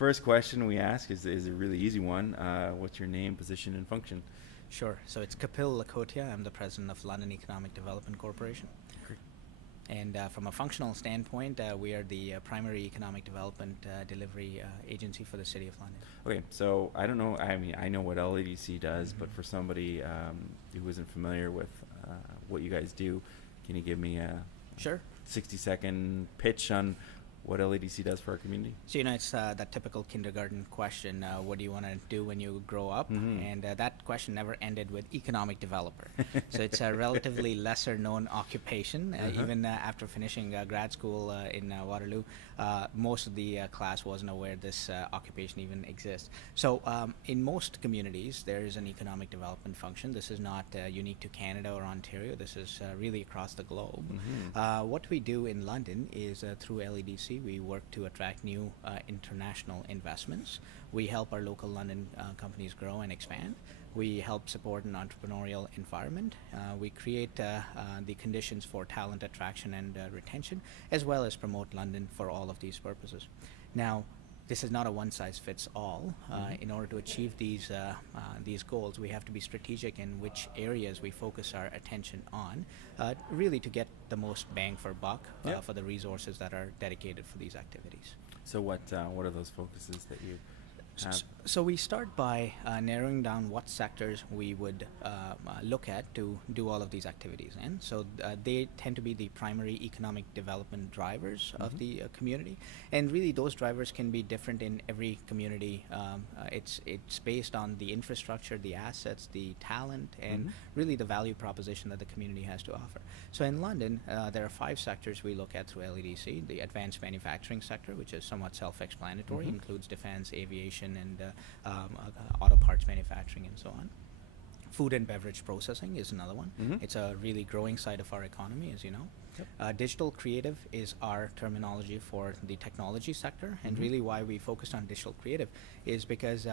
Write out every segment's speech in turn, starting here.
First question we ask is a really easy one. What's your name, position, and function? Sure. So it's Kapil Lakhotia. I'm the president of London Economic Development Corporation. Great. And from a functional standpoint, we are the primary economic development delivery agency for the City of London. Okay, so I don't know. I mean, I know what LEDC does, but for somebody who isn't familiar with what you guys do, can you give me a Sure. 60-second pitch on what LEDC does for our community? So, it's that typical kindergarten question, what do you want to do when you grow up? And that question never ended with economic developer. So it's a relatively lesser known occupation. Even after finishing grad school in Waterloo, most of the class wasn't aware this occupation even exists. So in most communities, there is an economic development function. This is not unique to Canada or Ontario. This is really across the globe. What we do in London is through LEDC, we work to attract new international investments. We help our local London companies grow and expand. We help support an entrepreneurial environment. We create the conditions for talent attraction and retention, as well as promote London for all of these purposes. Now, this is not a one-size-fits-all. In order to achieve these goals, we have to be strategic in which areas we focus our attention on, really to get the most bang for buck for the resources that are dedicated for these activities. So what are those focuses that you have? So we start by narrowing down what sectors we would look at to do all of these activities in. So they tend to be the primary economic development drivers of the community, and really those drivers can be different in every community. It's based on the infrastructure, the assets, the talent, and really the value proposition that the community has to offer. So in London, there are 5 sectors we look at through LEDC. The advanced manufacturing sector, which is somewhat self-explanatory, includes defense, aviation, and auto parts manufacturing and so on. Food and beverage processing is another one. It's a really growing side of our economy, as you know. Digital creative is our terminology for the technology sector, and really why we focused on digital creative is because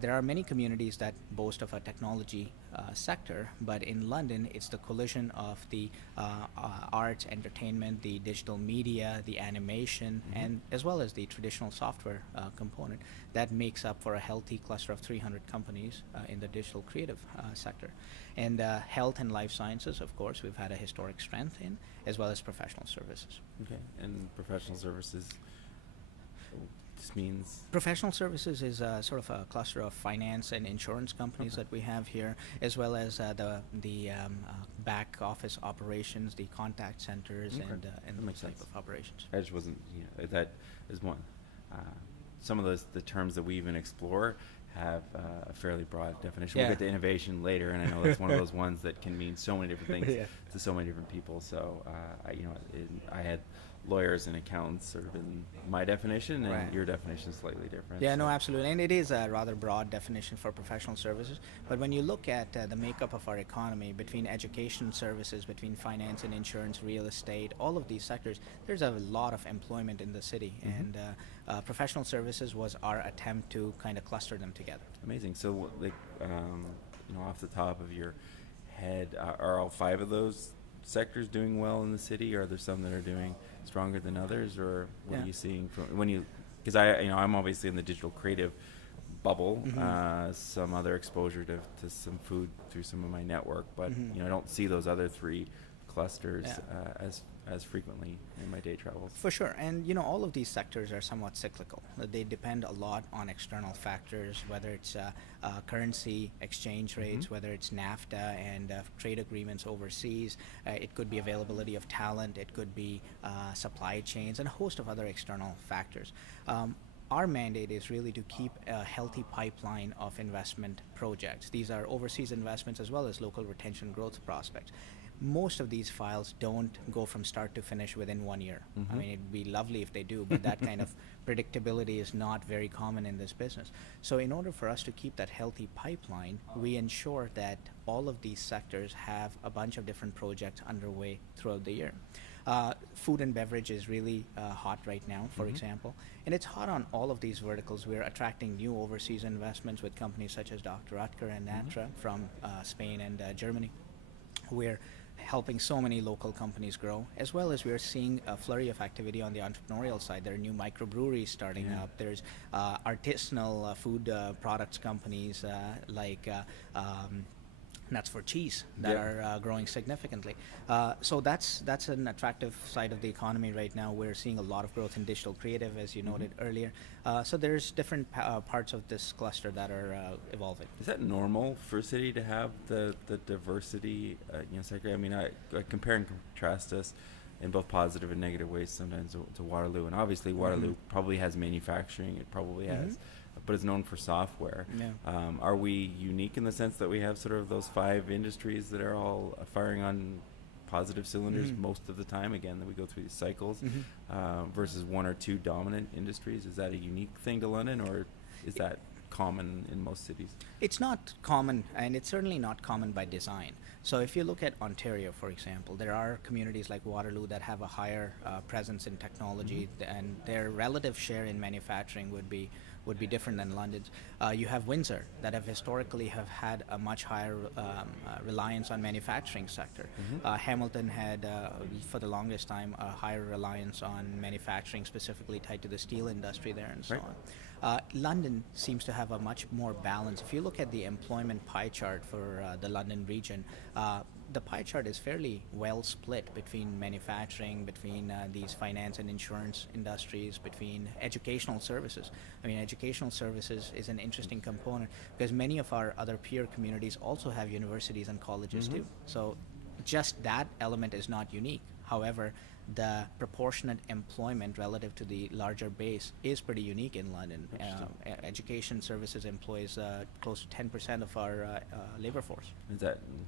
there are many communities that boast of a technology sector, but in London it's the collision of the arts, entertainment, the digital media, the animation, and as well as the traditional software component that makes up for a healthy cluster of 300 companies in the digital creative sector. And health and life sciences, of course, we've had a historic strength in, as well as professional services. Okay, and professional services. This means professional services is sort of a cluster of finance and insurance companies that we have here, as well as the back office operations, the contact centers, and those type of operations. I just wasn't, that is one. Some of the terms that we even explore have a fairly broad definition. We'll get to innovation later, and I know that's one of those ones that can mean so many different things to so many different people. So, I had lawyers and accountants sort of in my definition, and your definition is slightly different. Yeah, no, absolutely. And it is a rather broad definition for professional services. But when you look at the makeup of our economy, between education services, between finance and insurance, real estate, all of these sectors, there's a lot of employment in the city. And professional services was our attempt to kind of cluster them together. Amazing. So, off the top of your head, are all 5 of those sectors doing well in the city, or are there some that are doing stronger than others, or what are you seeing from when you? Because I'm obviously in the digital creative bubble, some other exposure to some food through some of my network, but I don't see those other 3 clusters as frequently in my day travels. For sure, and all of these sectors are somewhat cyclical. They depend a lot on external factors, whether it's currency exchange rates, whether it's NAFTA and trade agreements overseas. It could be availability of talent, it could be supply chains, and a host of other external factors. Our mandate is really to keep a healthy pipeline of investment projects. These are overseas investments as well as local retention growth prospects. Most of these files don't go from start to finish within 1 year. I mean, it'd be lovely if they do, but that kind of predictability is not very common in this business. So in order for us to keep that healthy pipeline, we ensure that all of these sectors have a bunch of different projects underway throughout the year. Food and beverage is really hot right now, for example, and it's hot on all of these verticals. We're attracting new overseas investments with companies such as Dr. Oetker and Natra from Spain and Germany. We're helping so many local companies grow, as well as we are seeing a flurry of activity on the entrepreneurial side. There are new microbreweries starting up. There's artisanal food products companies like nuts for cheese that are growing significantly. So that's an attractive side of the economy right now. We're seeing a lot of growth in digital creative, as you noted earlier. So there's different parts of this cluster that are evolving. Is that normal for a city to have the diversity, sector? I mean, I compare and contrast us in both positive and negative ways sometimes to Waterloo, and obviously Waterloo probably has manufacturing. It probably has. But it's known for software. Are we unique in the sense that we have sort of those 5 industries that are all firing on positive cylinders most of the time? Again, that we go through these cycles versus 1 or 2 dominant industries. Is that a unique thing to London, or is that common in most cities? It's not common, and it's certainly not common by design. So if you look at Ontario, for example, there are communities like Waterloo that have a higher presence in technology, and their relative share in manufacturing would be different than London's. You have Windsor that have historically had a much higher reliance on manufacturing sector. Hamilton had, for the longest time, a higher reliance on manufacturing, specifically tied to the steel industry there and so on. London seems to have a much more balance. If you look at the employment pie chart for the London region, the pie chart is fairly well split between manufacturing, between these finance and insurance industries, between educational services. I mean, educational services is an interesting component because many of our other peer communities also have universities and colleges too. So just that element is not unique. However, the proportionate employment relative to the larger base is pretty unique in London. Education services employs close to 10% of our labor force.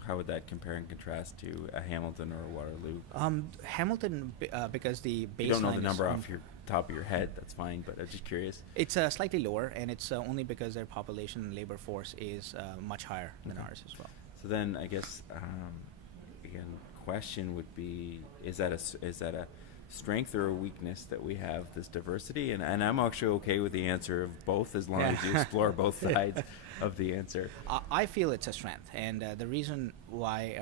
How would that compare and contrast to a Hamilton or a Waterloo? Hamilton, because the baseline. You don't know the number off your top of your head, that's fine, but I'm just curious. It's slightly lower, and it's only because their population and labor force is much higher than ours as well. So then, I guess again, question would be: is that a strength or a weakness that we have this diversity? And I'm actually okay with the answer of both, as long as you explore both sides of the answer. I feel it's a strength, and the reason why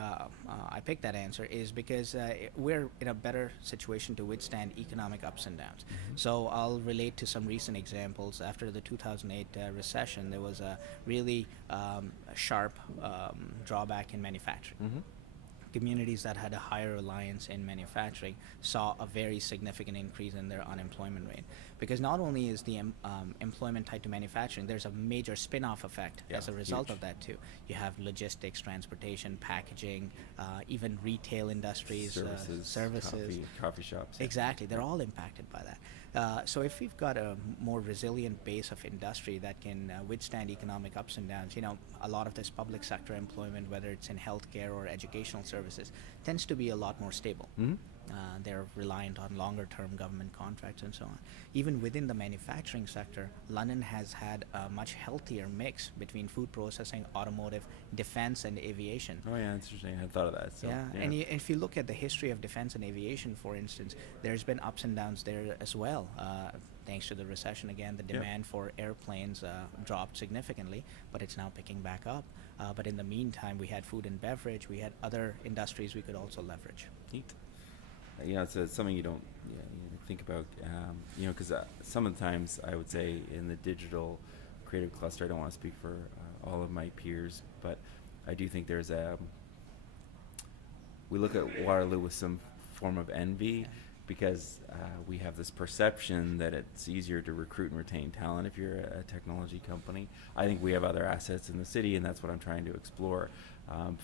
I picked that answer is because we're in a better situation to withstand economic ups and downs. So I'll relate to some recent examples. After the 2008 recession, there was a really sharp drawback in manufacturing. Communities that had a higher reliance in manufacturing saw a very significant increase in their unemployment rate, because not only is the employment tied to manufacturing, there's a major spin-off effect as a result of that too. You have logistics, transportation, packaging, even retail industries, services, coffee shops. Exactly, they're all impacted by that. So if we've got a more resilient base of industry that can withstand economic ups and downs, a lot of this public sector employment, whether it's in healthcare or educational services, tends to be a lot more stable. They're reliant on longer-term government contracts and so on. Even within the manufacturing sector, London has had a much healthier mix between food processing, automotive, defense, and aviation. Oh yeah, interesting. I hadn't thought of that. So, and if you look at the history of defense and aviation, for instance, there's been ups and downs there as well. Thanks to the recession, again, the demand for airplanes dropped significantly, but it's now picking back up. But in the meantime, we had food and beverage, we had other industries we could also leverage. Neat. It's something you don't think about, because sometimes I would say in the digital creative cluster, I don't want to speak for all of my peers, but I do think there's we look at Waterloo with some form of envy, because we have this perception that it's easier to recruit and retain talent if you're a technology company. I think we have other assets in the city, and that's what I'm trying to explore.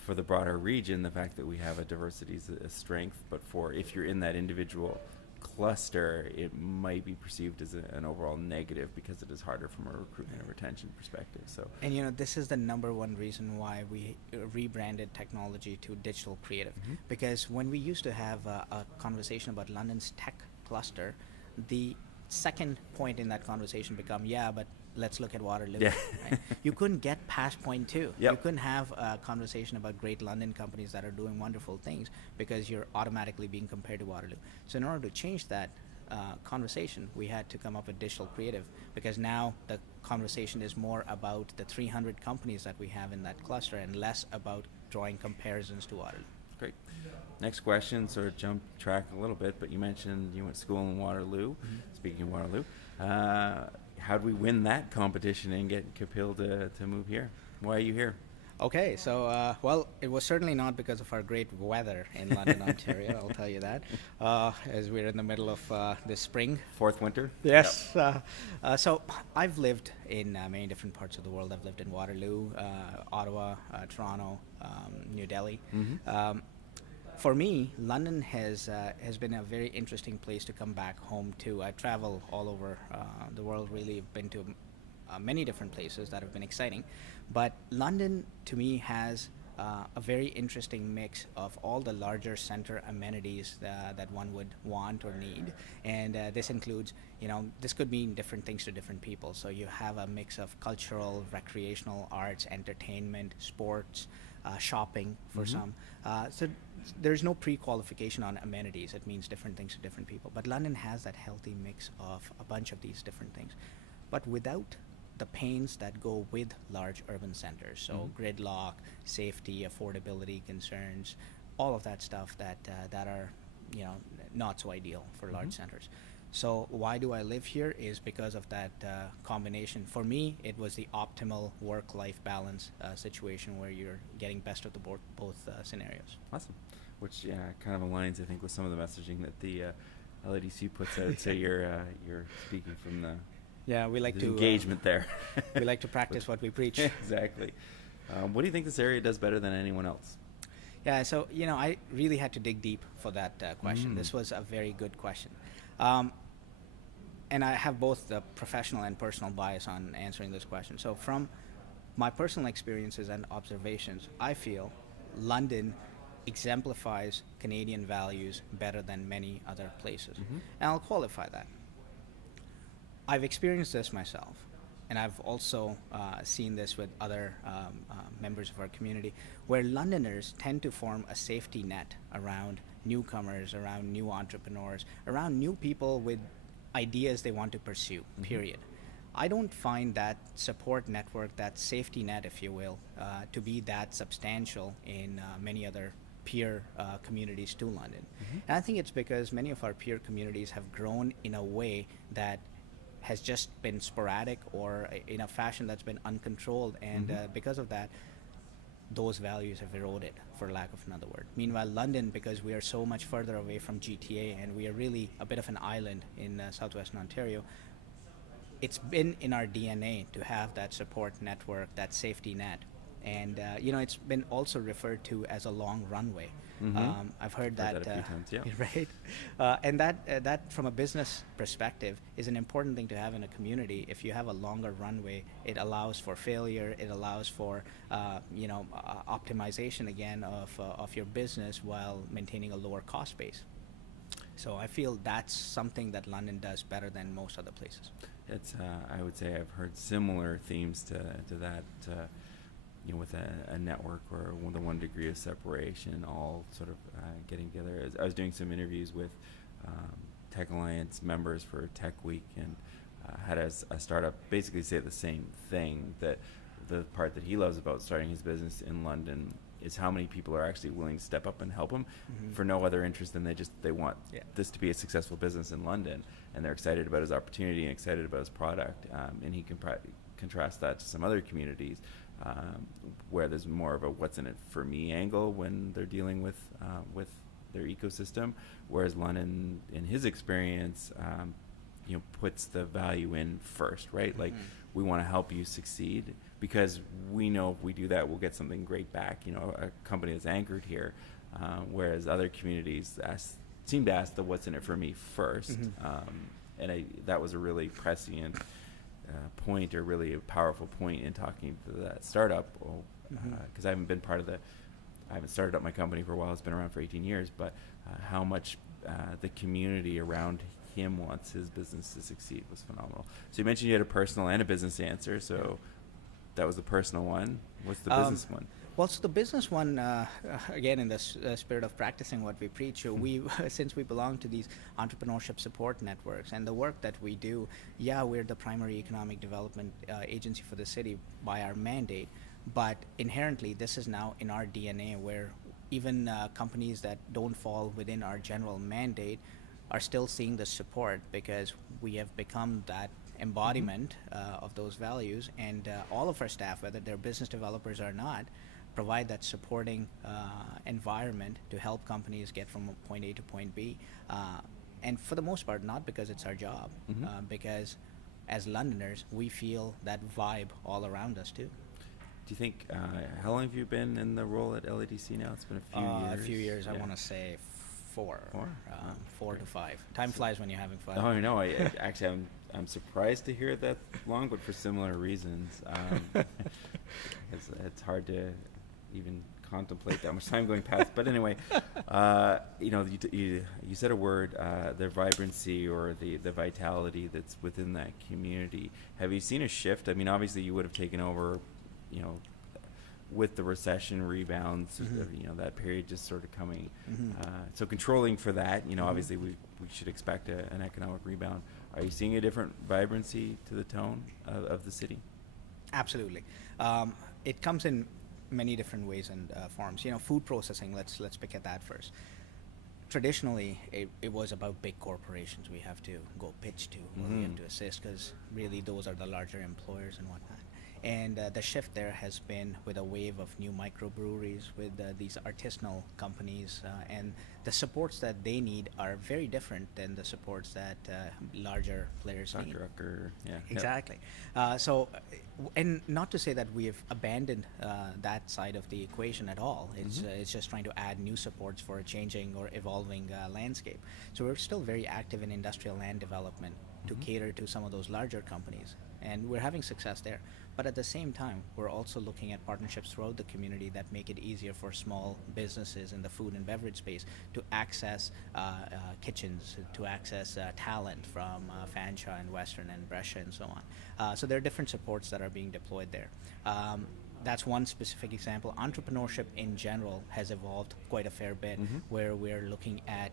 For the broader region, the fact that we have a diversity is a strength, but if you're in that individual cluster, it might be perceived as an overall negative, because it is harder from a recruitment and retention perspective. So, and this is the number one reason why we rebranded technology to digital creative, because when we used to have a conversation about London's tech cluster, the second point in that conversation become, but let's look at Waterloo. Right? You couldn't get past point 2. You couldn't have a conversation about great London companies that are doing wonderful things, because you're automatically being compared to Waterloo. So in order to change that conversation, we had to come up with digital creative, because now the conversation is more about the 300 companies that we have in that cluster and less about drawing comparisons to Waterloo. Great. Next question, sort of jump track a little bit, but you mentioned you went to school in Waterloo. Mm-hmm. Speaking of Waterloo, how did we win that competition and get Kapil to move here? Why are you here? Okay, so, well, it was certainly not because of our great weather in London, Ontario, I'll tell you that, as we're in the middle of this spring. Fourth winter? Yes. So I've lived in many different parts of the world. I've lived in Waterloo, Ottawa, Toronto, New Delhi. Mm-hmm. For me, London has been a very interesting place to come back home to. I travel all over the world, really. I've been to many different places that have been exciting. But London, to me, has a very interesting mix of all the larger center amenities that one would want or need. And this includes, this could mean different things to different people. So you have a mix of cultural, recreational, arts, entertainment, sports, shopping for some. So there's no pre-qualification on amenities. It means different things to different people. But London has that healthy mix of a bunch of these different things. But without the pains that go with large urban centers, so gridlock, safety, affordability concerns, all of that stuff that are, not so ideal for large centers. So why do I live here is because of that combination. For me, it was the optimal work-life balance situation where you're getting best of the both scenarios. Awesome. Which kind of aligns, I think, with some of the messaging that the LEDC puts out. So you're speaking from the we like to engagement there. We like to practice what we preach. Exactly. What do you think this area does better than anyone else? Yeah, so I really had to dig deep for that question. This was a very good question. And I have both the professional and personal bias on answering this question. So from my personal experiences and observations, I feel London exemplifies Canadian values better than many other places. And I'll qualify that. I've experienced this myself, and I've also seen this with other members of our community, where Londoners tend to form a safety net around newcomers, around new entrepreneurs, around new people with ideas they want to pursue, period. I don't find that support network, that safety net, if you will, to be that substantial in many other peer communities to London. And I think it's because many of our peer communities have grown in a way that has just been sporadic or in a fashion that's been uncontrolled, and because of that, those values have eroded, for lack of another word. Meanwhile, London, because we are so much further away from GTA and we are really a bit of an island in southwestern Ontario, it's been in our DNA to have that support network, that safety net. And, it's been also referred to as a long runway. I've heard that a few times, yeah. Right? And that, from a business perspective, is an important thing to have in a community. If you have a longer runway, it allows for failure. It allows for, optimization again of your business while maintaining a lower cost base. So I feel that's something that London does better than most other places. It's I would say I've heard similar themes to that. With a network or the 1 degree of separation, all sort of getting together. I was doing some interviews with Tech Alliance members for Tech Week, and had a startup basically say the same thing, that the part that he loves about starting his business in London is how many people are actually willing to step up and help him for no other interest than they want this to be a successful business in London, and they're excited about his opportunity and excited about his product, and he can contrast that to some other communities where there's more of a what's in it for me angle when they're dealing with their ecosystem, whereas London, in his experience, puts the value in first, right? Like, we want to help you succeed because we know if we do that, we'll get something great back. A company that's anchored here, whereas other communities seem to ask the what's in it for me first. And that was a really prescient point, or really a powerful point in talking to that startup, because I haven't started up my company for a while. It's been around for 18 years, but how much the community around him wants his business to succeed was phenomenal. So you mentioned you had a personal and a business answer, so that was the personal one. What's the business one? Well, so the business one, again, in the spirit of practicing what we preach, we since we belong to these entrepreneurship support networks and the work that we do, we're the primary economic development agency for the city by our mandate, but inherently this is now in our DNA, where even companies that don't fall within our general mandate are still seeing the support because we have become that embodiment of those values, and all of our staff, whether they're business developers or not, provide that supporting environment to help companies get from point A to point B. And for the most part, not because it's our job, because as Londoners, we feel that vibe all around us too. Do you think, how long have you been in the role at LEDC now? It's been a few years. A few years, Yeah. I want to say four. Four? Four to five. Time flies when you're having fun. Oh, I know. Actually, I'm surprised to hear that long, but for similar reasons. It's hard to even contemplate that much time going past. But anyway, you said a word, the vibrancy or the vitality that's within that community. Have you seen a shift? I mean, obviously you would have taken over, with the recession rebounds, that period just sort of coming. So controlling for that, obviously we should expect an economic rebound. Are you seeing a different vibrancy to the tone of the city? Absolutely. It comes in many different ways and forms. Food processing, let's pick at that first. Traditionally, it was about big corporations we have to go pitch to, or we have to assist, because really those are the larger employers and whatnot. And the shift there has been with a wave of new microbreweries, with these artisanal companies, and the supports that they need are very different than the supports that larger players need. Rucker, yeah. Exactly. And not to say that we have abandoned that side of the equation at all. It's just trying to add new supports for a changing or evolving landscape. So we're still very active in industrial land development to cater to some of those larger companies, and we're having success there. But at the same time, we're also looking at partnerships throughout the community that make it easier for small businesses in the food and beverage space to access kitchens, to access talent from Fanshawe and Western and Brescia and so on. So there are different supports that are being deployed there. That's one specific example. Entrepreneurship in general has evolved quite a fair bit, where we're looking at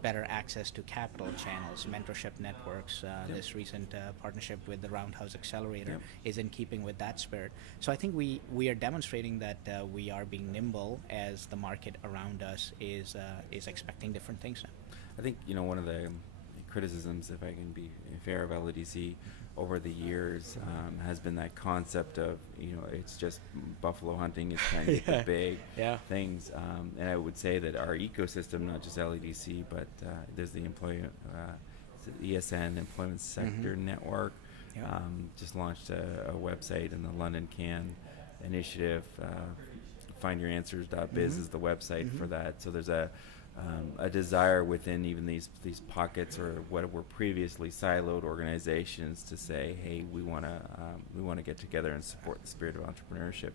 better access to capital channels, mentorship networks. This recent partnership with the Roundhouse Accelerator is in keeping with that spirit. So I think we are demonstrating that we are being nimble as the market around us is expecting different things now. I think, one of the criticisms, if I can be fair, of LEDC over the years has been that concept of, it's just buffalo hunting, it's trying to get the big things. And I would say that our ecosystem, not just LEDC, but there's the ESN, Employment Sector Network, just launched a website, and the London Can initiative, findyouranswers.biz is the website for that. So there's a desire within even these pockets, or what were previously siloed organizations, to say, hey, we want to get together and support the spirit of entrepreneurship.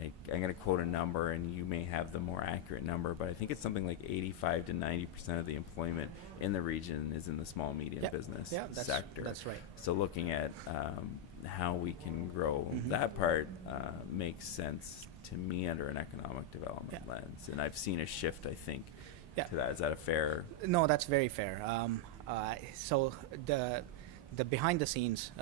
I'm going to quote a number, and you may have the more accurate number, but I think it's something like 85 to 90% of the employment in the region is in the small medium business sector. That's right. So looking at how we can grow that part makes sense to me under an economic development lens, and I've seen a shift, I think, to that. Is that a fair? No, that's very fair. So the behind-the-scenes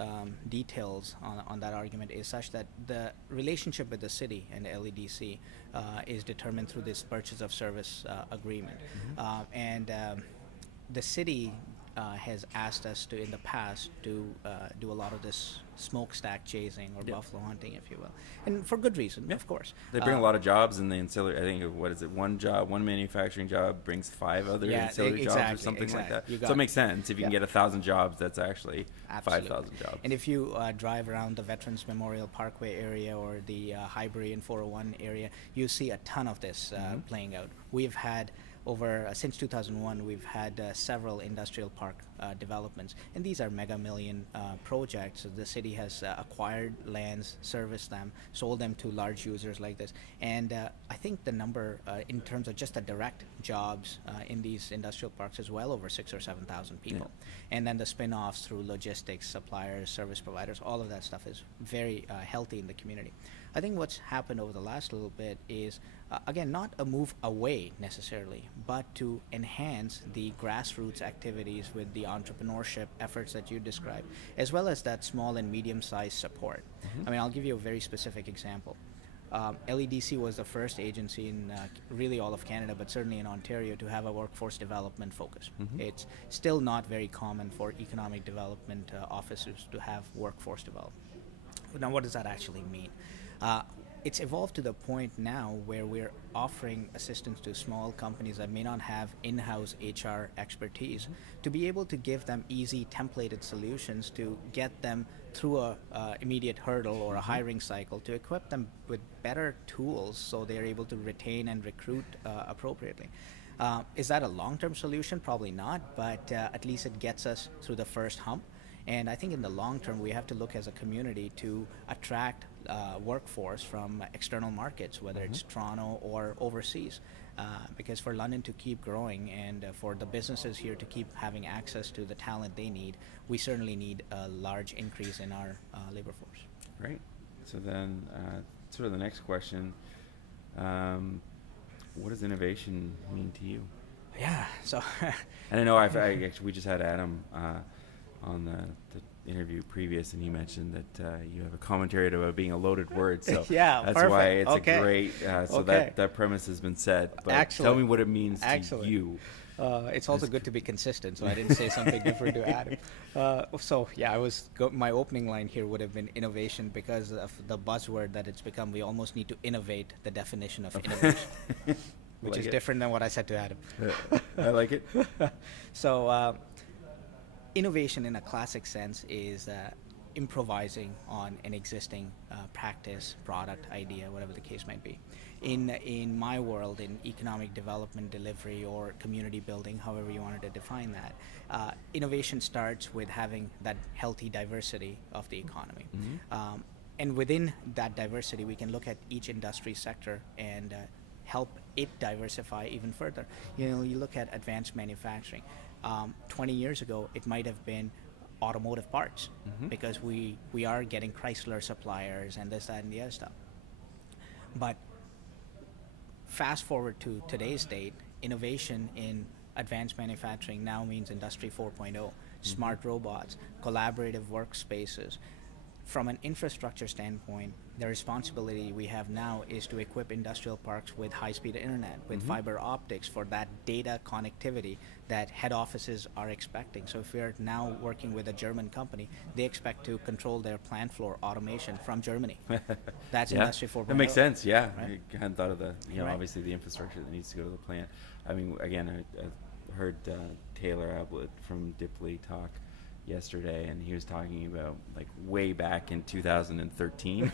details on that argument is such that the relationship with the city and the LEDC is determined through this purchase of service agreement, and the city has asked us to, in the past, to do a lot of this smokestack chasing or buffalo hunting, if you will, and for good reason, of course. They bring a lot of jobs in the ancillary. I think, what is it? One manufacturing job brings 5 other ancillary jobs or something like that. So it makes sense. If you can get 1,000 jobs, that's actually 5,000 jobs. And if you drive around the Veterans Memorial Parkway area or the Highbury and 401 area, you see a ton of this playing out. We've had since 2001, we've had several industrial park developments, and these are mega million projects. So the city has acquired lands, serviced them, sold them to large users like this, and I think the number in terms of just the direct jobs in these industrial parks is well over 6,000 or 7,000 people. And then the spin-offs through logistics, suppliers, service providers, all of that stuff is very healthy in the community. I think what's happened over the last little bit is, again, not a move away necessarily, but to enhance the grassroots activities with the entrepreneurship efforts that you described, as well as that small and medium-sized support. I mean, I'll give you a very specific example. LEDC was the first agency in really all of Canada, but certainly in Ontario, to have a workforce development focus. Mhm. It's still not very common for economic development officers to have workforce development. Now, what does that actually mean? It's evolved to the point now where we're offering assistance to small companies that may not have in-house HR expertise to be able to give them easy templated solutions to get them through a immediate hurdle or a hiring cycle, to equip them with better tools so they're able to retain and recruit appropriately. Is that a long-term solution? Probably not, but at least it gets us through the first hump. And I think in the long term, we have to look as a community to attract workforce from external markets, whether it's Toronto or overseas. Because for London to keep growing and for the businesses here to keep having access to the talent they need, we certainly need a large increase in our labor force. Right. So then, sort of the next question, what does innovation mean to you? Yeah, so... And I know actually we just had Adam on the interview previous, and he mentioned that you have a commentary about being a loaded word, so yeah, that's perfect. why it's Okay. a great, so Okay. that premise has been set, but Excellent. tell me what it means to Excellent. you. It's also good to be consistent, so I didn't say something different to Adam. So yeah, my opening line here would have been innovation, because of the buzzword that it's become. We almost need to innovate the definition of innovation, which Like is it. different than what I said to Adam. I like it. So innovation in a classic sense is improvising on an existing practice, product, idea, whatever the case might be. In my world, in economic development, delivery, or community building, however you wanted to define that, innovation starts with having that healthy diversity of the economy. And within that diversity, we can look at each industry sector and help it diversify even further. You know, you look at advanced manufacturing. 20 years ago, it might have been automotive parts, because we are getting Chrysler suppliers and this, that, and the other stuff. But fast forward to today's date, innovation in advanced manufacturing now means Industry 4.0, smart robots, collaborative workspaces. From an infrastructure standpoint, the responsibility we have now is to equip industrial parks with high-speed internet, with fiber optics for that data connectivity that head offices are expecting. So if we're now working with a German company, they expect to control their plant floor automation from Germany. That's Yeah, Industry 4.0. that makes sense. Yeah, Right? I hadn't thought of the, Right. obviously the infrastructure that needs to go to the plant. I mean, again, I heard Taylor Ablett from Dipley talk yesterday, and he was talking about like way back in 2013.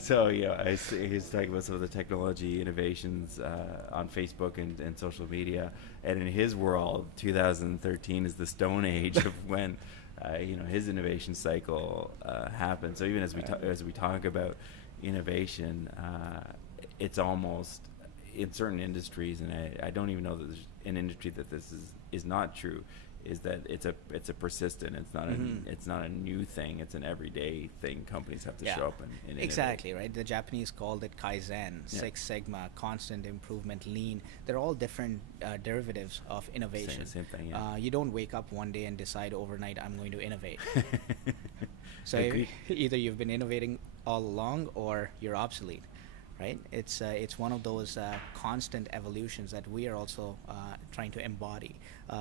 So he was talking about some of the technology innovations on Facebook and social media, and in his world, 2013 is the stone age of when his innovation cycle happened. So even as we talk about innovation, it's almost in certain industries, and I don't even know that there's an industry that this is not true, is that it's a persistent, it's not a new thing, it's an everyday thing. Companies have to show up and innovate. Exactly, right? The Japanese called it Kaizen, Six Sigma, constant improvement, lean. They're all different derivatives of innovation. Same thing, yeah. You don't wake up one day and decide overnight, I'm going to innovate. So Agreed. either you've been innovating all along or you're obsolete, right? It's one of those constant evolutions that we are also trying to embody.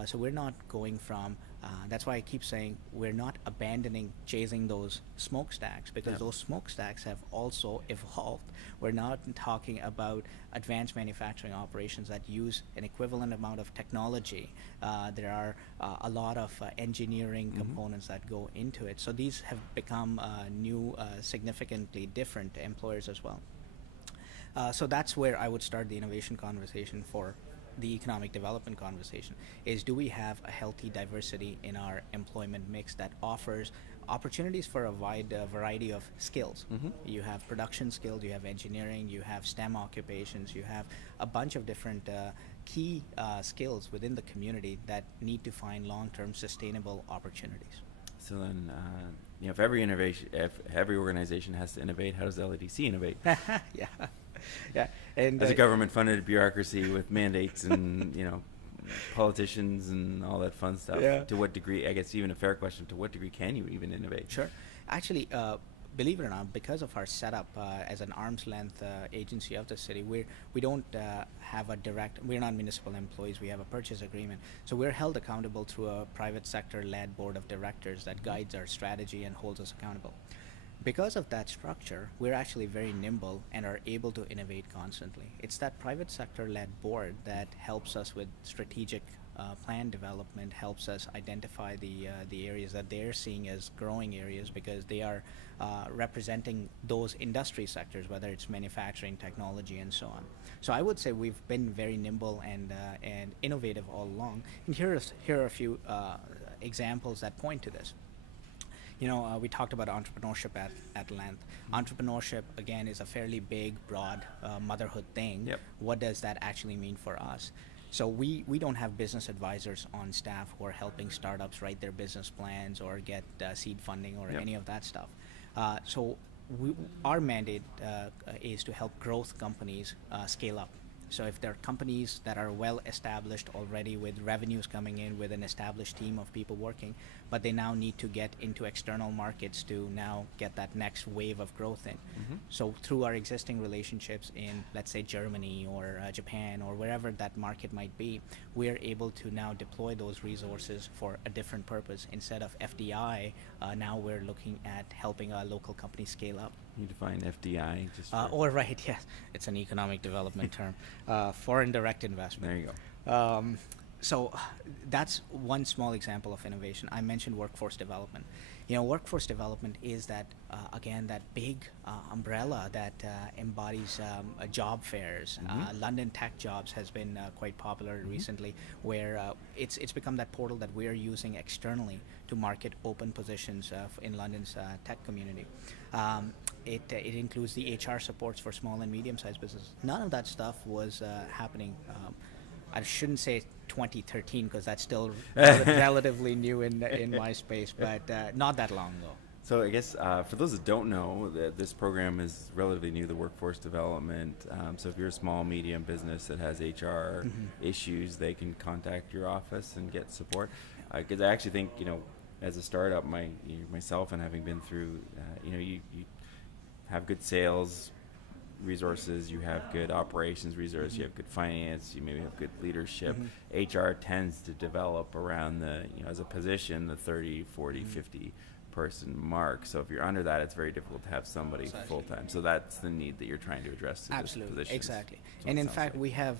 So we're not going from, that's why I keep saying we're not abandoning chasing those smokestacks, because those smokestacks have also evolved. We're not talking about advanced manufacturing operations that use an equivalent amount of technology. There are a lot of engineering components that go into it. So these have become new, significantly different employers as well. So that's where I would start the innovation conversation for the economic development conversation, is do we have a healthy diversity in our employment mix that offers opportunities for a wide variety of skills. You have production skills, you have engineering, you have STEM occupations, you have a bunch of different key skills within the community that need to find long-term sustainable opportunities. So then, if every organization has to innovate, how does LEDC innovate? Yeah. And As a government-funded bureaucracy with mandates and politicians and all that fun stuff. Yeah. To what degree? I guess even a fair question: to what degree can you even innovate? Sure. Actually, believe it or not, because of our setup as an arm's length agency of the city, we don't have a direct. We're not municipal employees. We have a purchase agreement, so we're held accountable through a private sector-led board of directors that guides our strategy and holds us accountable. Because of that structure, we're actually very nimble and are able to innovate constantly. It's that private sector-led board that helps us with strategic plan development, helps us identify the areas that they're seeing as growing areas, because they are representing those industry sectors, whether it's manufacturing, technology, and so on. So I would say we've been very nimble and innovative all along. And here are a few examples that point to this. We talked about entrepreneurship at length. Entrepreneurship, again, is a fairly big, broad motherhood thing. Yep. What does that actually mean for us? So we don't have business advisors on staff who are helping startups write their business plans or get seed funding or Yep. any of that stuff. So our mandate is to help growth companies scale up. So if there are companies that are well established already with revenues coming in, with an established team of people working, but they now need to get into external markets to now get that next wave of growth in. Mm-hmm. So through our existing relationships in, let's say, Germany or Japan or wherever that market might be, we're able to now deploy those resources for a different purpose. Instead of FDI, now we're looking at helping a local company scale up. You define FDI just for, Or right, yes, it's an economic development term, foreign direct investment. there you go. So that's one small example of innovation. I mentioned workforce development. Workforce development is that, again, that big umbrella that embodies job fairs. Mhm. London Tech Jobs has been quite popular recently, where it's become that portal that we're using externally to market open positions in London's tech community. It includes the HR supports for small and medium-sized businesses. None of that stuff was happening. I shouldn't say 2013, because that's still relatively new in my space, but not that long ago. So I guess for those that don't know, this program is relatively new, the workforce development. So if you're a small, medium business that has HR issues, they can contact your office and get support. Because I actually think, as a startup, myself and having been through, you have good sales resources, you have good operations resources, you have good finance, you maybe have good leadership. HR tends to develop around as a position, the 30, 40, 50 person mark. So if you're under that, it's very difficult to have somebody Exactly. full time. So that's the need that you're trying to address through this Absolutely, position. exactly. That's what And it in sounds fact, like. we have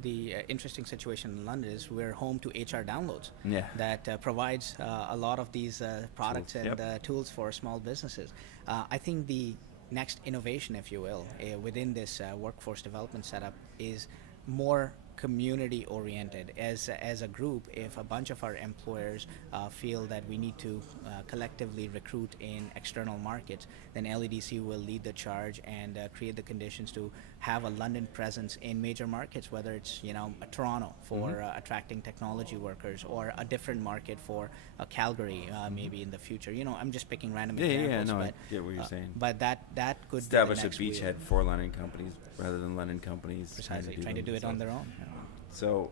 the interesting situation in London is we're home to HR Downloads Yeah. that provides a lot of these products Tools, and yep. tools for small businesses. I think the next innovation, if you will, within this workforce development setup is more community oriented. As a group, if a bunch of our employers feel that we need to collectively recruit in external markets, then LEDC will lead the charge and create the conditions to have a London presence in major markets, whether it's Toronto for attracting technology workers, or a different market for Calgary maybe in the future. I'm just picking random examples. Yeah, no, I but, get what you're saying. But that could Establish be the a next wheel. beachhead for London companies rather than London companies Precisely, trying to do it on their own. So,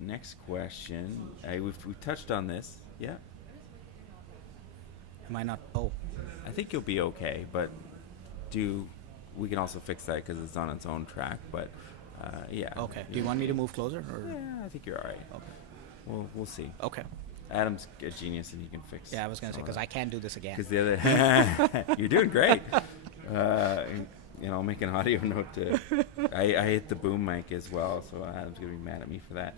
next question. We've touched on this. Yeah. Am I not? Oh, I think you'll be okay, but we can also fix that because it's on its own track. But yeah. okay. Do you want me to move closer? Or? Yeah, I think you're all right. Okay. We'll see. Okay. Adam's a genius and he can fix. Yeah, I was gonna say, because I can't do this again. Because the other, you're doing great. I'll make an audio note to. I hit the boom mic as well, so Adam's gonna be mad at me for that.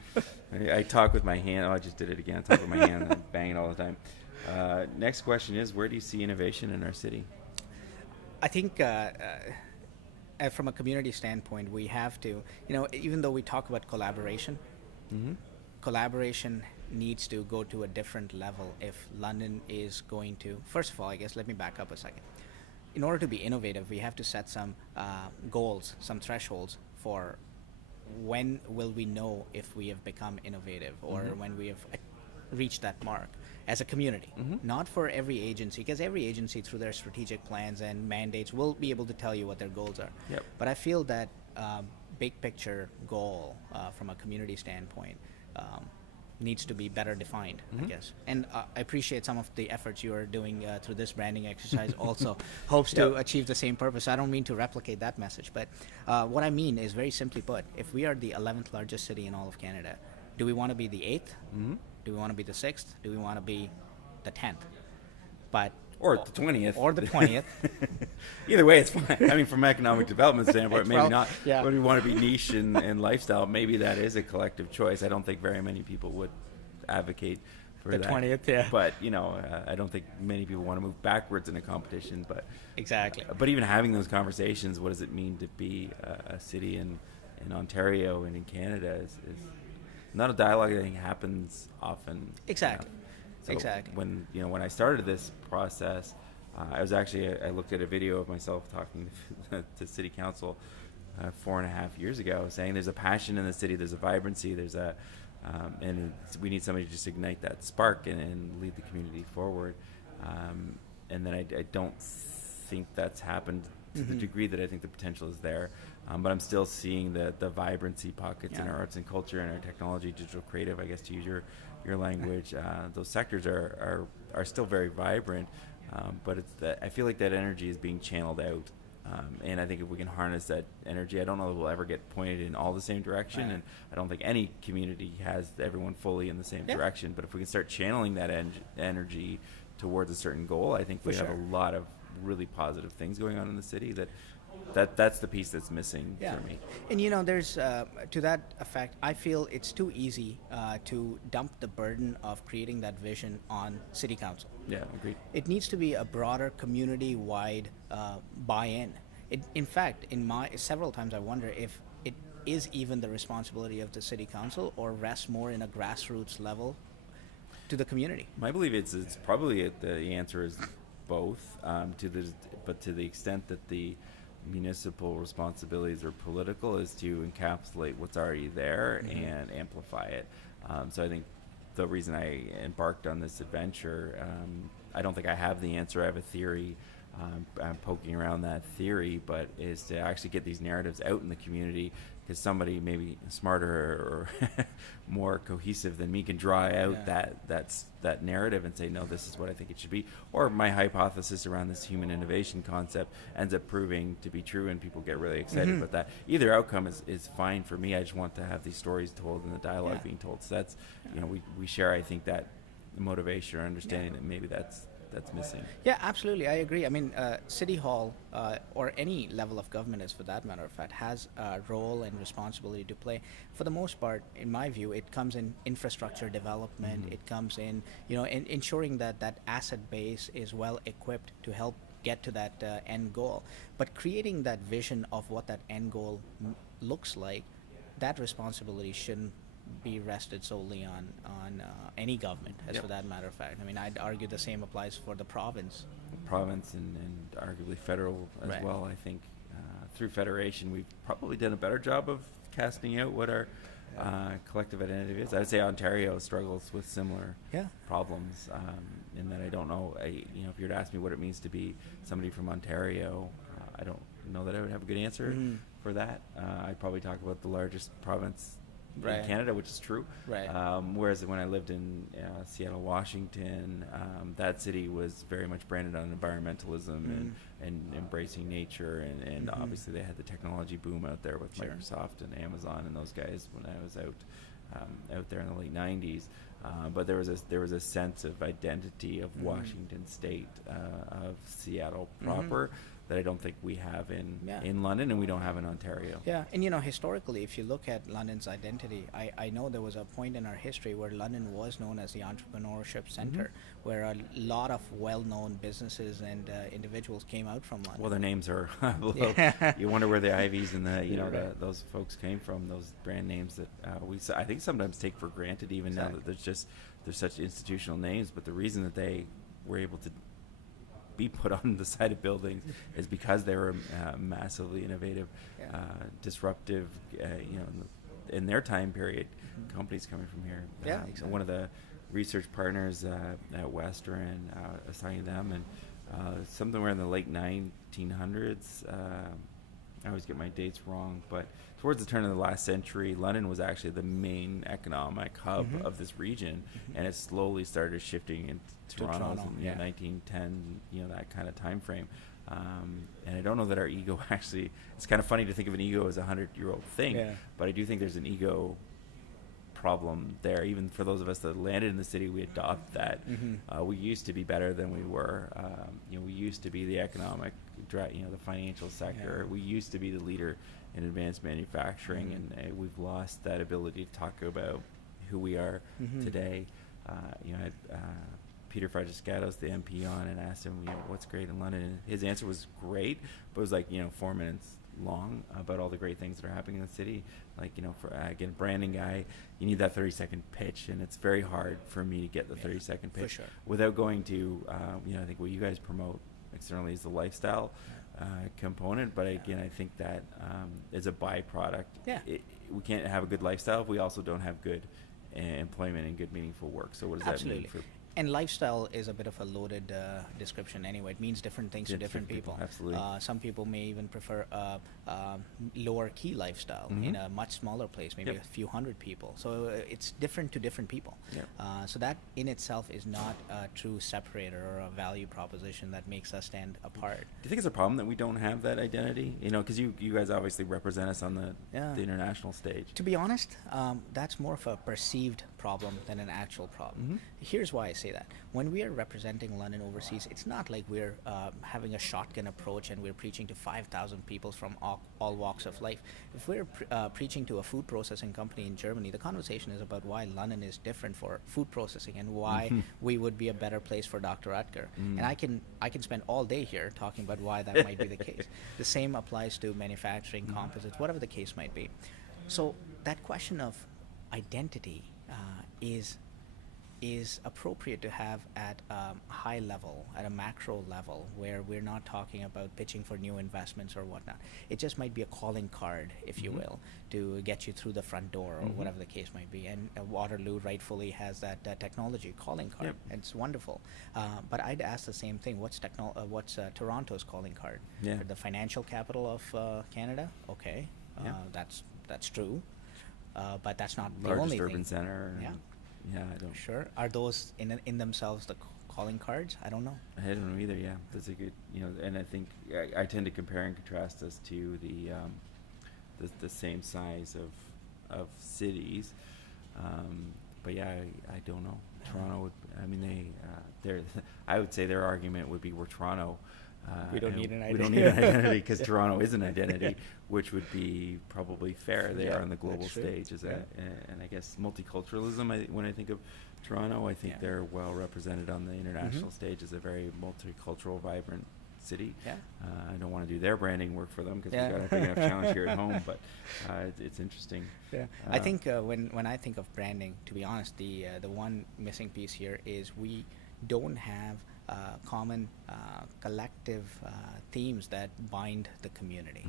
I talk with my hand. Oh, I just did it again. I talk with my hand and bang it all the time. Next question is, where do you see innovation in our city? I think from a community standpoint, we have to, even though we talk about collaboration, collaboration needs to go to a different level if London is going to. First of all, I guess let me back up a second. In order to be innovative, we have to set some goals, some thresholds for when will we know if we have become innovative, or when we have reached that mark as a community. Not for every agency, because every agency through their strategic plans and mandates will be able to tell you what their goals are. Yep. But I feel that big picture goal from a community standpoint needs to be better defined, I Mhm. guess. And I appreciate some of the efforts you are doing through this branding exercise. Also hopes to Yep. achieve the same purpose. I don't mean to replicate that message, but what I mean is very simply put: if we are the 11th largest city in all of Canada, do we want to be the 8th? Mhm. Do we want to be the 6th? Do we want to be the 10th? But Or the 20th. or the 20th. Either way, it's fine. I mean, from an economic development standpoint, It's maybe well- not. yeah. But we want to be niche and lifestyle. Maybe that is a collective choice. I don't think very many people would advocate for The that. 20th, yeah. But, I don't think many people want to move backwards in a competition. Exactly. But even having those conversations, what does it mean to be a city in Ontario and in Canada is not a dialogue that I think happens often. Exactly. So Exactly. when I started this process, I looked at a video of myself talking to city council 4.5 years ago, saying there's a passion in the city, there's a vibrancy, and we need somebody to just ignite that spark and lead the community forward. And then I don't think that's happened to the degree that I think the potential is there. But I'm still seeing the vibrancy pockets in our arts and culture and our technology, digital creative, I guess, to use your language. Those sectors are still very vibrant, but I feel like that energy is being channeled out. And I think if we can harness that energy, I don't know if we'll ever get pointed in all the same direction, Right. and I don't think any community has everyone fully in the same Yeah. direction. But if we can start channeling that energy towards a certain goal, I think For we have sure. a lot of really positive things going on in the city. That's the piece that's missing Yeah. for me. And there's to that effect, I feel it's too easy to dump the burden of creating that vision on city council. Yeah, agreed. It needs to be a broader community-wide buy-in. In fact, several times I wonder if it is even the responsibility of the city council or rests more in a grassroots level to the community. My belief it's probably the answer is both. But to the extent that the municipal responsibilities are political, is to encapsulate what's already there and amplify it. So I think the reason I embarked on this adventure, I don't think I have the answer. I have a theory. I'm poking around that theory, but is to actually get these narratives out in the community, because somebody maybe smarter or more cohesive than me can draw out Yeah. that narrative and say, no, this is what I think it should be. Or my hypothesis around this human innovation concept ends up proving to be true, and people get really excited about that. Either outcome is fine for me. I just want to have these stories told and the dialogue Yeah. being told. So that's, we share, I think, that motivation or understanding that maybe that's missing. Yeah, absolutely. I agree. I mean, City Hall, or any level of government, as for that matter of fact, has a role and responsibility to play. For the most part, in my view, it comes in infrastructure development. It comes in, in ensuring that that asset base is well equipped to help get to that end goal. But creating that vision of what that end goal looks like, that responsibility shouldn't be rested solely on any government, as Yep. for that matter of fact. I mean, I'd argue the same applies for the province. Province and arguably federal as Right. well. I think through federation, we've probably done a better job of casting out what our collective identity is. I would say Ontario struggles with similar Yeah. problems, in that I don't know. If you were to ask me what it means to be somebody from Ontario, I don't know that I would have a good answer for that. I'd probably talk about the largest province Right. in Canada, which is true. Right. Whereas when I lived in Seattle, Washington, that city was very much branded on environmentalism and embracing nature, and obviously they had the technology boom out there with Sure. Microsoft and Amazon and those guys when I was out there in the late '90s. But there was a sense of identity of Washington State, of Seattle proper, that I don't think we have in London, and we don't have in Ontario. Yeah, and historically, if you look at London's identity, I know there was a point in our history where London was known as the entrepreneurship center, where a lot of well-known businesses and individuals came out from London. Well, their names are. You wonder where the Ivies and Right. those folks came from. Those brand names that I think sometimes take for granted, even now that there's such institutional names. But the reason that they were able to be put on the side of buildings is because they were massively innovative, disruptive. In their time period, companies coming from here. Yeah, So exactly. one of the research partners at Western, I was talking to them, and somewhere in the late 1900s, I always get my dates wrong, but towards the turn of the last century, London was actually the main economic hub of this region, and it slowly started shifting into Toronto in 1910, that kind of time frame. And I don't know that our ego actually, it's kind of funny to think of an ego as a 100-year-old thing, but I do think there's an ego problem there. Even for those of us that landed in the city, we adopt that. We used to be better than we were. We used to be the economic, the financial sector. We used to be the leader in advanced manufacturing, and we've lost that ability to talk about who we are today. I had Peter Fragiscatos, the MP, on, and asked him, what's great in London? And his answer was great, but it was like 4 minutes long about all the great things that are happening in the city. Like, for again, branding guy, you need that 30-second pitch, and it's very hard for me to get the 30-second pitch for sure. without going to, I think what you guys promote externally is the lifestyle component, but again, I think that is a byproduct. We can't have a good lifestyle if we also don't have good employment and good meaningful work. So what does that mean for? And lifestyle is a bit of a loaded description anyway. It means different things to different people. Absolutely. Some people may even prefer a lower key lifestyle in a much smaller place, maybe a few hundred people. So it's different to different people. So that in itself is not a true separator or a value proposition that makes us stand apart. Do you think it's a problem that we don't have that identity? Because you guys obviously represent us on the international stage. To be honest, that's more of a perceived problem than an actual problem. Here's why I say that. When we are representing London overseas, it's not like we're having a shotgun approach and we're preaching to 5,000 people from all walks of life. If we're preaching to a food processing company in Germany, the conversation is about why London is different for food processing and why we would be a better place for Dr. Rutger. And I can spend all day here talking about why that might be the case. The same applies to manufacturing, composites, whatever the case might be. So that question of identity is appropriate to have at a high level, at a macro level, where we're not talking about pitching for new investments or whatnot. It just might be a calling card, if you will, to get you through the front door or whatever the case might be. And Waterloo rightfully has that technology calling card. And it's wonderful. But I'd ask the same thing. What's Toronto's calling card? The financial capital of Canada? Okay, that's true. But that's not the only thing. Largest urban center. Yeah, I don't. Sure. Are those in themselves the calling cards? I don't know. I don't know either. Yeah, that's a good. And I think I tend to compare and contrast us to the same size of cities. But yeah, I don't know. Toronto would. I mean, I would say their argument would be we're Toronto. We don't need an identity. We don't need an identity because Toronto is an identity, which would be probably fair. They are on the global stage, and I guess multiculturalism. When I think of Toronto, I think they're well represented on the international stage as a very multicultural, vibrant city. I don't want to do their branding work for them because we've got a big enough challenge here at home, but it's interesting. I think when I think of branding, to be honest, the one missing piece here is we don't have common collective themes that bind the community.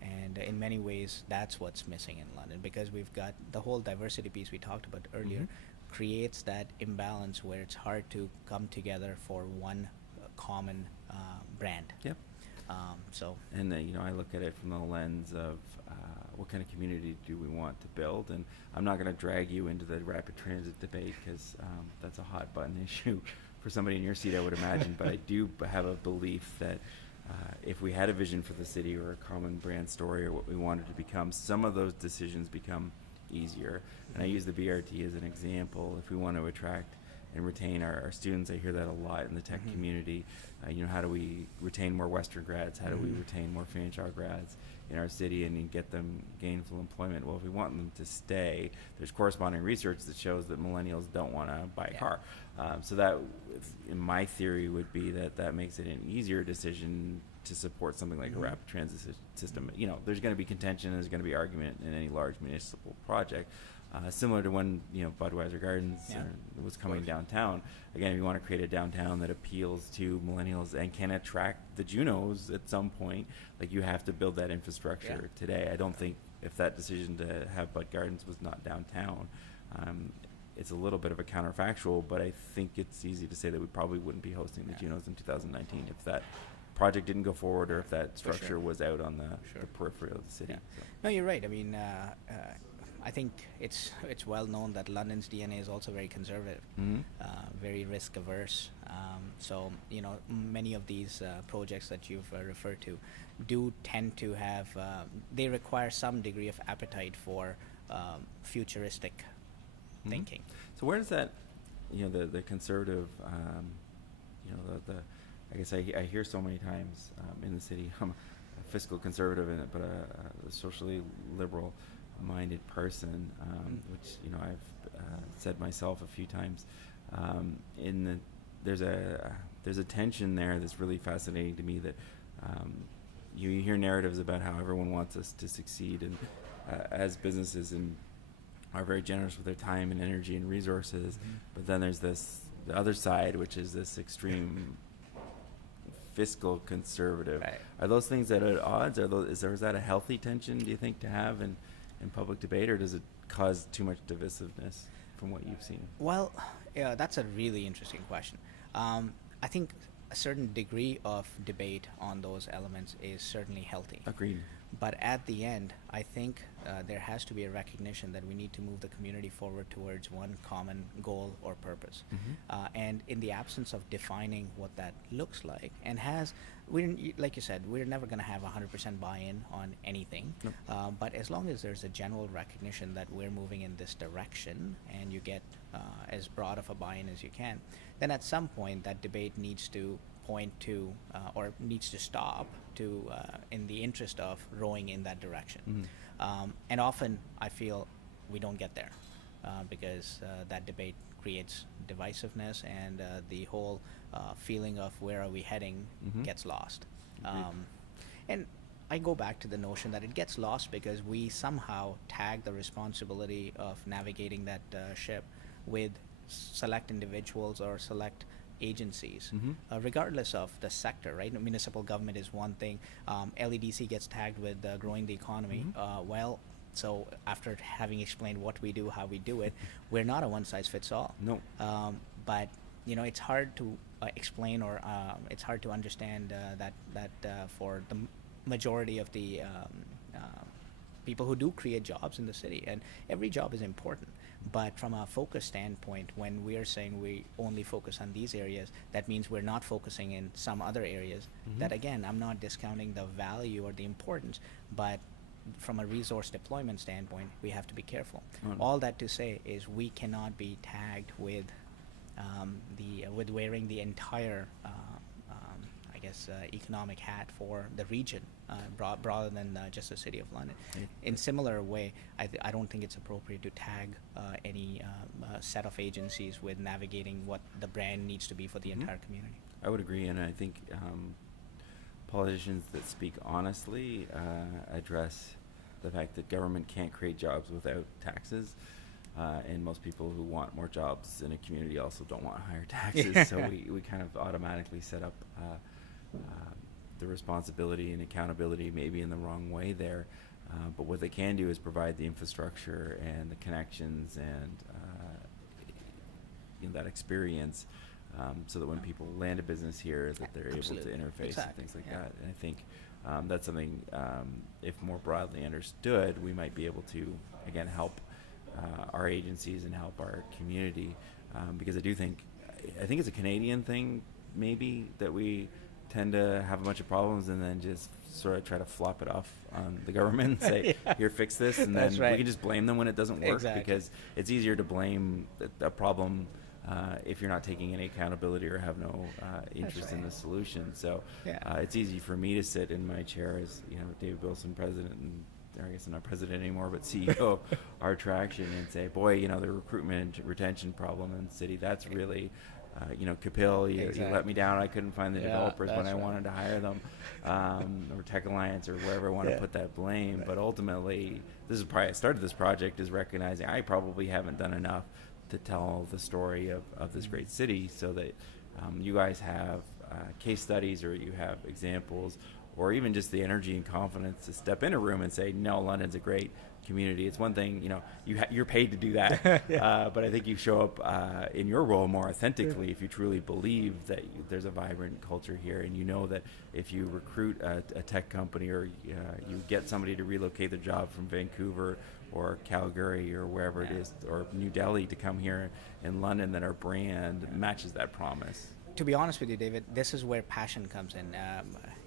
And in many ways, that's what's missing in London, because we've got the whole diversity piece we talked about earlier creates that imbalance where it's hard to come together for one common brand. And I look at it from the lens of what kind of community do we want to build, and I'm not going to drag you into the rapid transit debate because that's a hot button issue for somebody in your seat, I would imagine. But I do have a belief that if we had a vision for the city or a common brand story or what we wanted to become, some of those decisions become easier. And I use the BRT as an example. If we want to attract and retain our students, I hear that a lot in the tech community. How do we retain more Western grads? How do we retain more Fanshawe grads in our city and get them gainful employment? Well, if we want them to stay, there's corresponding research that shows that millennials don't want to buy a car. So that, in my theory, would be that makes it an easier decision to support something like a rapid transit system. There's going to be contention, there's going to be argument in any large municipal project. Similar to when Budweiser Gardens was coming downtown. Again, if you want to create a downtown that appeals to millennials and can attract the Junos at some point, you have to build that infrastructure today. I don't think if that decision to have Bud Gardens was not downtown, it's a little bit of a counterfactual, but I think it's easy to say that we probably wouldn't be hosting the Junos in 2019 if that project didn't go forward, or if that For sure. structure was out on the Sure. periphery of the city. Yeah. So. No, you're right. I mean, I think it's well known that London's DNA is also very conservative, very risk averse. So many of these projects that you've referred to do tend to have they require some degree of appetite for futuristic thinking. So where does that, the conservative, the I guess I hear so many times in the city, I'm a fiscal conservative, but a socially liberal minded person, which I've said myself a few times. There's a tension there that's really fascinating to me, that you hear narratives about how everyone wants us to succeed, and as businesses and are very generous with their time and energy and resources, but then there's the other side, which is this extreme fiscal conservative. Right. Are those things at odds? Is that a healthy tension, do you think, to have in public debate, or does it cause too much divisiveness from what you've seen? Well, yeah, that's a really interesting question. I think a certain degree of debate on those elements is certainly healthy. Agreed. But at the end, I think there has to be a recognition that we need to move the community forward towards one common goal or purpose. And in the absence of defining what that looks like, and like you said, we're never going to have 100% buy-in on anything. Nope. But as long as there's a general recognition that we're moving in this direction, and you get as broad of a buy-in as you can, then at some point that debate needs to point to or needs to stop to in the interest of rowing in that direction. And often I feel we don't get there because that debate creates divisiveness, and the whole feeling of where are we heading gets lost. And I go back to the notion that it gets lost because we somehow tag the responsibility of navigating that ship with select individuals or select agencies, regardless of the sector, right? Municipal government is one thing. LEDC gets tagged with growing the economy. So after having explained what we do, how we do it, we're not a one-size-fits-all. No. But it's hard to explain, or it's hard to understand that for the majority of the people who do create jobs in the city, and every job is important. But from a focus standpoint, when we are saying we only focus on these areas, that means we're not focusing in some other areas. That, again, I'm not discounting the value or the importance, but from a resource deployment standpoint, we have to be careful. All that to say is we cannot be tagged with with wearing the entire economic hat for the region, broader than just the City of London. In similar way, I don't think it's appropriate to tag any set of agencies with navigating what the brand needs to be for the entire community. I would agree, and I think politicians that speak honestly address the fact that government can't create jobs without taxes. And most people who want more jobs in a community also don't want higher taxes. So we kind of automatically set up the responsibility and accountability maybe in the wrong way there. But what they can do is provide the infrastructure and the connections and that experience, so that when people land a business here, that they're Absolutely. able to interface and Exactly. things like Yeah. that. And I think that's something, if more broadly understood, we might be able to, again, help our agencies and help our community, because I think it's a Canadian thing, maybe, that we tend to have a bunch of problems and then just sort of try to flop it off on the government and say, here, fix this, and then That's right. we can just blame them when it doesn't work. Exactly. Because it's easier to blame a problem if you're not taking any accountability or have no interest in right. the solution. So Yeah. it's easy for me to sit in my chair as David Wilson, president, and or I guess I'm not president anymore, but CEO of rTraction, and say, boy, the recruitment and retention problem in the city, that's really, Kapil, you let me down. I couldn't find the developers when I wanted to hire them, or Tech Alliance, or wherever I want to put that blame. Right. But ultimately, this is probably, I started this project is recognizing I probably haven't done enough to tell the story of this great city, so that you guys have case studies, or you have examples, or even just the energy and confidence to step in a room and say, no, London's a great community. It's one thing, you know, you're paid to do that, but I think you show up in your role more authentically if you truly believe that there's a vibrant culture here, and you know that if you recruit a tech company, or you get somebody to relocate their job from Vancouver or Calgary or wherever it is, or New Delhi, to come here in London, that our brand matches that promise. To be honest with you, David, this is where passion comes in.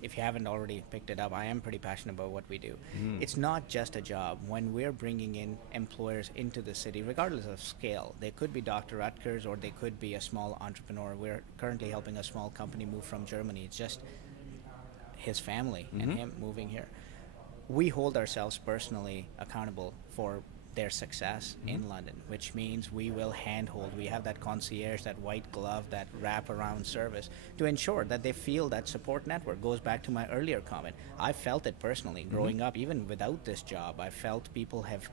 If you haven't already picked it up, I am pretty passionate about what we do. It's not just a job. When we're bringing in employers into the city, regardless of scale, they could be Dr. Rutgers or they could be a small entrepreneur. We're currently helping a small company move from Germany. It's just his family and him moving here. We hold ourselves personally accountable for their success in London, which means we will handhold. We have that concierge, that white glove, that wrap-around service to ensure that they feel that support network. Goes back to my earlier comment. I felt it personally growing up. Even without this job, I felt people have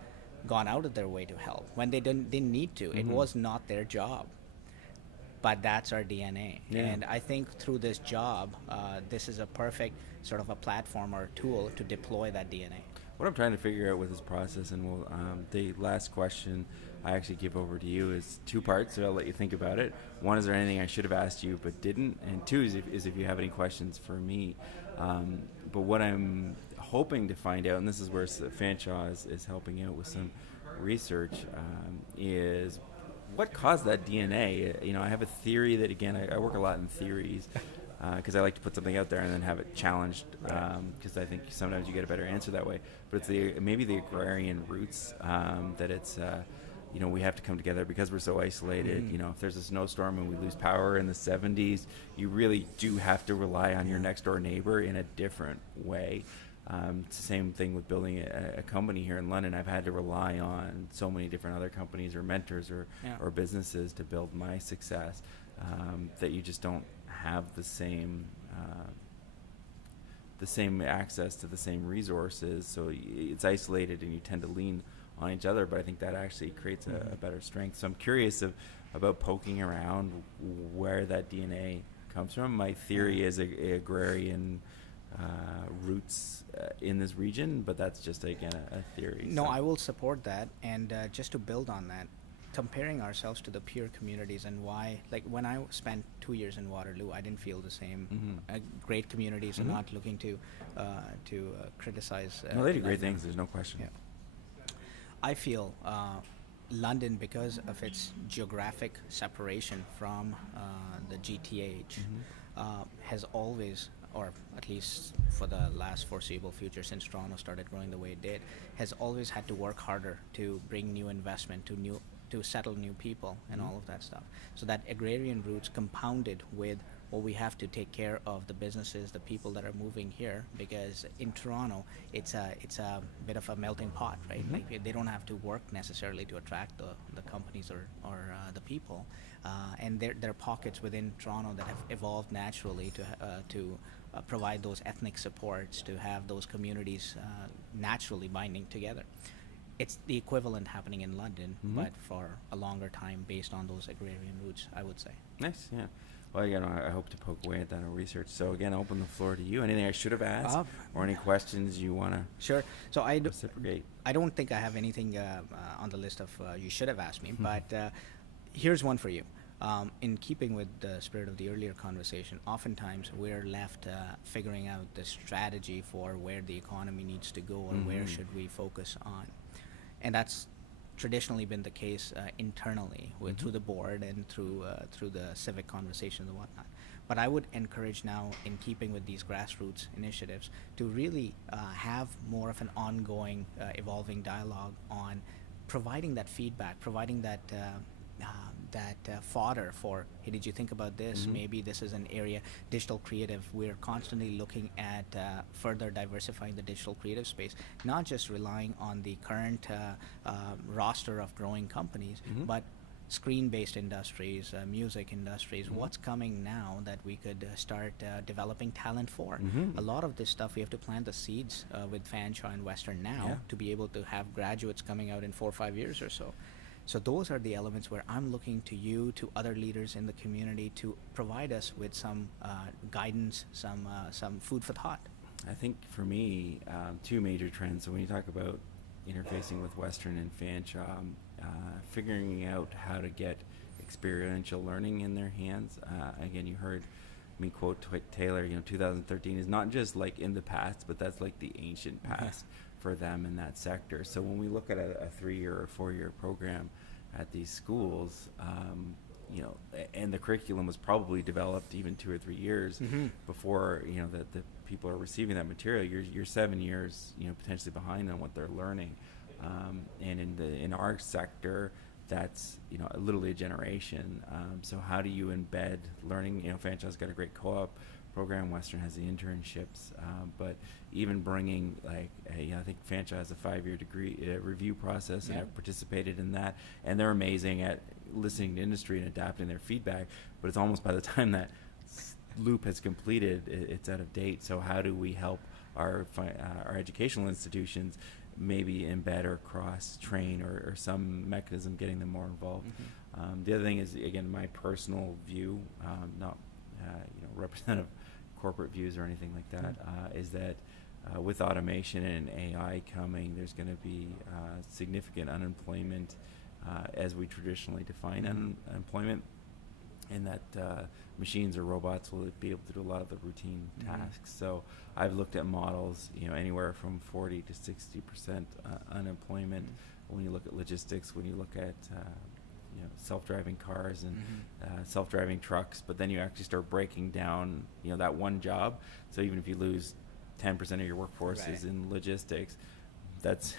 gone out of their way to help when they didn't need to. It was not their job. But that's our DNA. And I think through this job, this is a perfect sort of a platform or tool to deploy that DNA. What I'm trying to figure out with this process, and we'll, the last question I actually give over to you, is two parts, so I'll let you think about it. One, is there anything I should have asked you but didn't? And two is if you have any questions for me. But what I'm hoping to find out, and this is where Fanshawe is helping out with some research, is what caused that DNA? You know, I have a theory that, again, I work a lot in theories, because I like to put something out there and then have it challenged, because I think sometimes you get a better answer that way. But it's maybe the agrarian roots, that it's, you know, we have to come together because we're so isolated. You know, if there's a snowstorm and we lose power in the 70s, you really do have to rely on your next door neighbor in a different way. It's the same thing with building a company here in London. I've had to rely on so many different other companies or mentors or businesses to build my success, that you just don't have the same access to the same resources, so it's isolated and you tend to lean on each other. But I think that actually creates a better strength. So I'm curious about poking around where that DNA comes from. My theory is agrarian roots in this region, but that's just, again, a theory. No, I will support that, and just to build on that, comparing ourselves to the peer communities and why, like when I spent 2 years in Waterloo, I didn't feel the same. Great communities, and not looking to criticize. No, they do great things. There's no question. Yeah. I feel London, because of its geographic separation from the GTH, has always, or at least for the last foreseeable future since Toronto started growing the way it did, has always had to work harder to bring new investment, to settle new people and all of that stuff. So that agrarian roots compounded with we have to take care of the businesses, the people that are moving here, because in Toronto it's a bit of a melting pot, right? Like they don't have to work necessarily to attract the companies or the people, and there are pockets within Toronto that have evolved naturally to provide those ethnic supports, to have those communities naturally binding together. It's the equivalent happening in London, but for a longer time based on those agrarian roots, I would say. Nice, yeah. Well, again, I hope to poke away at that in research. So, again, open the floor to you. Anything I should have asked, or any questions you want to Sure. So I don't think I have anything on the list of you should have asked me, but here's one for you. In keeping with the spirit of the earlier conversation, oftentimes we're left figuring out the strategy for where the economy needs to go or where should we focus on. And that's traditionally been the case internally through the board and through the civic conversations and whatnot. But I would encourage now, in keeping with these grassroots initiatives, to really have more of an ongoing, evolving dialogue on providing that feedback, providing that fodder for, hey, did you think about this? Maybe this is an area, digital creative. We're constantly looking at further diversifying the digital creative space, not just relying on the current roster of growing companies, but screen-based industries, music industries. What's coming now that we could start developing talent for? A lot of this stuff, we have to plant the seeds with Fanshawe and Western now to be able to have graduates coming out in 4 or 5 years or so. So those are the elements where I'm looking to you, to other leaders in the community, to provide us with some guidance, some food for thought. I think for me, two major trends. So when you talk about interfacing with Western and Fanshawe, figuring out how to get experiential learning in their hands. Again, you heard me quote Taylor, 2013 is not just like in the past, but that's like the ancient past for them in that sector. So when we look at a 3-year or 4-year program at these schools, and the curriculum was probably developed even 2 or 3 years before, the people are receiving that material. You're 7 years, potentially behind on what they're learning. And in our sector, that's literally a generation. So how do you embed learning? Fanshawe's got a great co-op program. Western has the internships, but even bringing I think Fanshawe has a 5-year degree review process, and I've participated in that, and they're amazing at listening to industry and adapting their feedback. But it's almost by the time that loop has completed, it's out of date. So how do we help our educational institutions maybe embed or cross-train or some mechanism getting them more involved? The other thing is, again, my personal view, not representative corporate views or anything like that, is that with automation and AI coming, there's going to be significant unemployment as we traditionally define unemployment, and that machines or robots will be able to do a lot of the routine tasks. So I've looked at models, anywhere from 40 to 60% unemployment. When you look at logistics, when you look at self-driving cars and self-driving trucks, but then you actually start breaking down, that one job. So even if you lose 10% of your workforce is in logistics, that's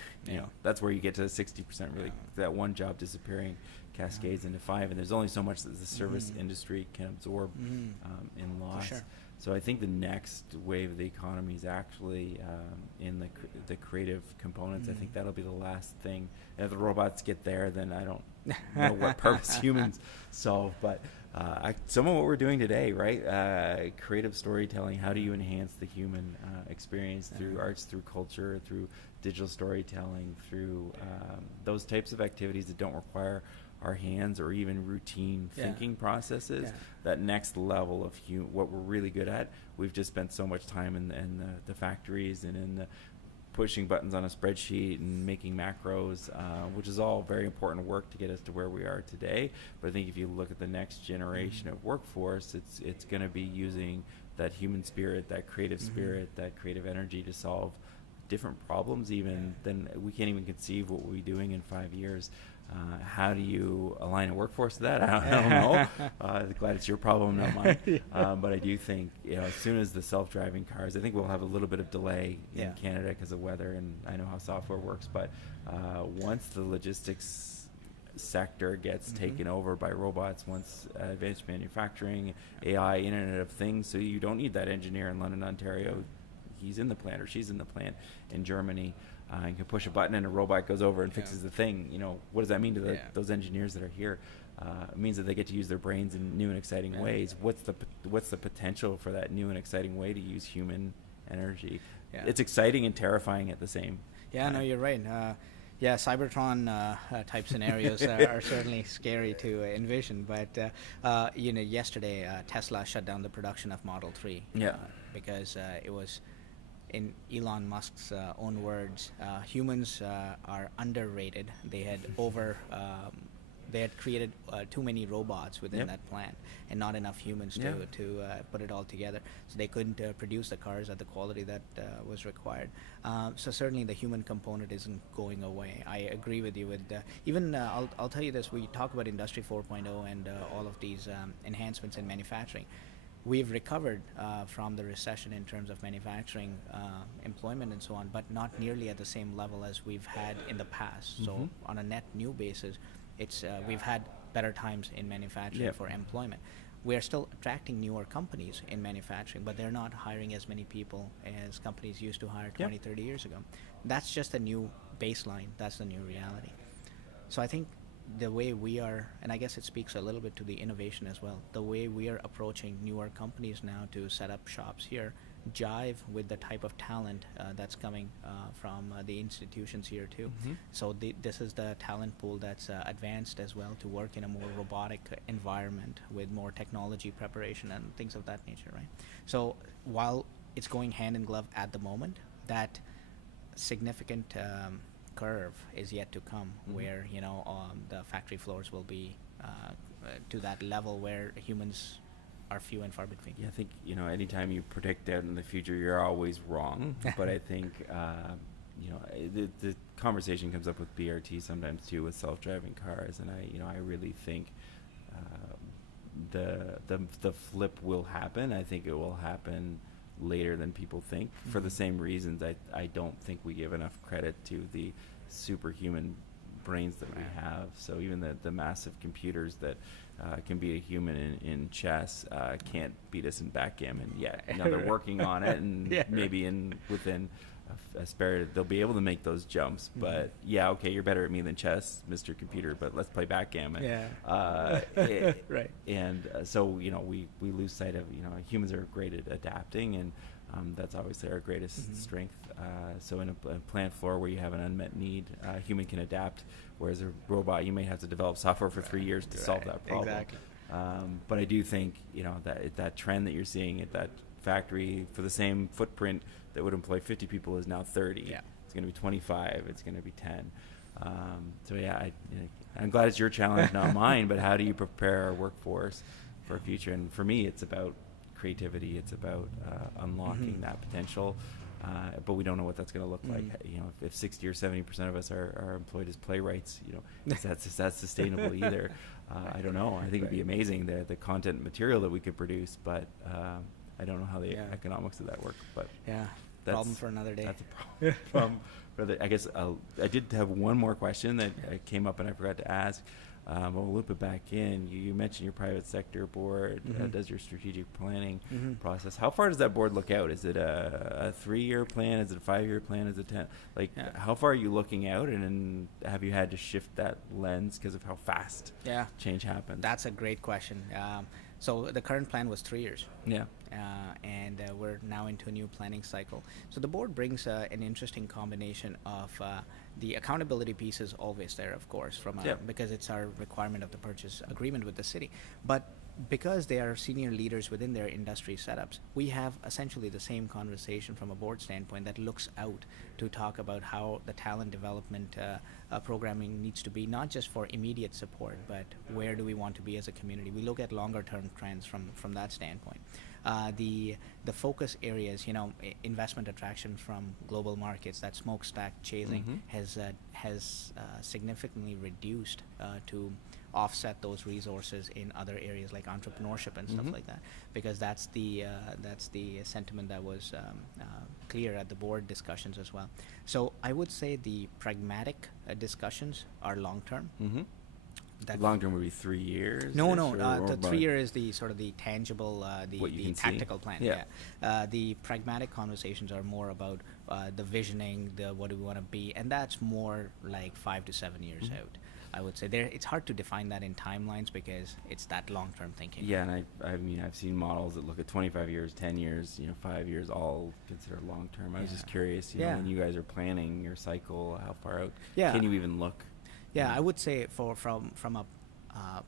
that's where you get to 60%. Really, that one job disappearing cascades into 5, and there's only so much that the service industry can absorb in loss. For sure. So I think the next wave of the economy is actually in the creative components. I think that'll be the last thing. And if the robots get there, then I don't know what purpose humans solve. But some of what we're doing today, right? Creative storytelling. How do you enhance the human experience through arts, through culture, through digital storytelling, through those types of activities that don't require our hands or even routine thinking processes? That next level of what we're really good at. We've just spent so much time in the factories and in the pushing buttons on a spreadsheet and making macros, which is all very important work to get us to where we are today. But I think if you look at the next generation of workforce, it's going to be using that human spirit, that creative spirit, that creative energy to solve different problems even than we can't even conceive what we'll be doing in 5 years. How do you align a workforce to that? I don't know. Glad it's your problem, not mine. But I do think, as soon as the self-driving cars, I think we'll have a little bit of delay in Canada because of weather, and I know how software works. But once the logistics sector gets taken over by robots, once advanced manufacturing, AI, Internet of Things, so you don't need that engineer in London, Ontario. He's in the plant or she's in the plant in Germany. You can push a button and a robot goes over and fixes the thing. What does that mean to those engineers that are here? It means that they get to use their brains in new and exciting ways. What's the potential for that new and exciting way to use human energy? It's exciting and terrifying at the same time. No, you're right. Cybertron type scenarios are certainly scary to envision. But yesterday Tesla shut down the production of Model 3 because it was, in Elon Musk's own words, humans are underrated. They had created too many robots within that plant, and not enough humans to put it all together. So they couldn't produce the cars at the quality that was required. So certainly the human component isn't going away. I agree with you. I'll tell you this: we talk about Industry 4.0 and all of these enhancements in manufacturing. We've recovered from the recession in terms of manufacturing employment and so on, but not nearly at the same level as we've had in the past. So on a net new basis, we've had better times in manufacturing for employment. We're still attracting newer companies in manufacturing, but they're not hiring as many people as companies used to hire 20, 30 years ago. That's just a new baseline. That's the new reality. So I think the way we are, and I guess it speaks a little bit to the innovation as well, the way we are approaching newer companies now to set up shops here jive with the type of talent that's coming from the institutions here too. So this is the talent pool that's advanced as well to work in a more robotic environment with more technology preparation and things of that nature, right? So while it's going hand in glove at the moment. That significant curve is yet to come, where the factory floors will be to that level where humans are few and far between. Yeah, I think anytime you predict out in the future, you're always wrong. But I think the conversation comes up with BRT sometimes too, with self-driving cars, and I really think the flip will happen. I think it will happen later than people think, for the same reasons. I don't think we give enough credit to the superhuman brains that we have. So even the massive computers that can beat a human in chess can't beat us in backgammon yet. Now they're working on it, and maybe within a spare they'll be able to make those jumps. But okay, you're better at me than chess, Mr. Computer, but let's play backgammon. Right. And so we lose sight of humans are great at adapting, and that's obviously our greatest strength. So in a plant floor where you have an unmet need, a human can adapt, whereas a robot, you may have to develop software for 3 years to solve that problem. Exactly. But I do think that trend that you're seeing at that factory, for the same footprint that would employ 50 people, is now 30. Yeah. It's going to be 25. It's going to be 10. So I'm glad it's your challenge, not mine. But how do you prepare our workforce for a future? And for me, it's about creativity. It's about unlocking that potential. But we don't know what that's going to look like. If 60 or 70% of us are employed as playwrights, if that's sustainable either. I don't know. I think it'd be amazing, the content and material that we could produce, but I don't know how the economics of that work. But that's problem for another day. That's a problem. I guess I did have one more question that came up and I forgot to ask. We'll loop it back in. You mentioned your private sector board does your strategic planning process. How far does that board look out? Is it a 3-year plan? Is it a 5-year plan? Is it 10? How far are you looking out? And have you had to shift that lens because of how fast change happens? That's a great question. So the current plan was 3 years. Yeah. And we're now into a new planning cycle. So the board brings an interesting combination of the accountability piece is always there, of course, because it's our requirement of the purchase agreement with the city. But because they are senior leaders within their industry setups, we have essentially the same conversation from a board standpoint that looks out to talk about how the talent development programming needs to be, not just for immediate support, but where do we want to be as a community. We look at longer term trends from that standpoint. The focus areas, investment attraction from global markets, that smokestack chasing has significantly reduced to offset those resources in other areas like entrepreneurship and stuff like that, because that's the sentiment that was clear at the board discussions as well. So I would say the pragmatic discussions are long term. Long term would be 3 years. No. The 3 year is the sort of the tangible, the tactical plan. The pragmatic conversations are more about the visioning, the what do we want to be, and that's more like 5 to 7 years out. I would say it's hard to define that in timelines because it's that long-term thinking. Yeah, and I've seen models that look at 25 years, 10 years, 5 years, all considered long-term. I was just curious, when you guys are planning your cycle, how far out can you even look? Yeah, I would say from a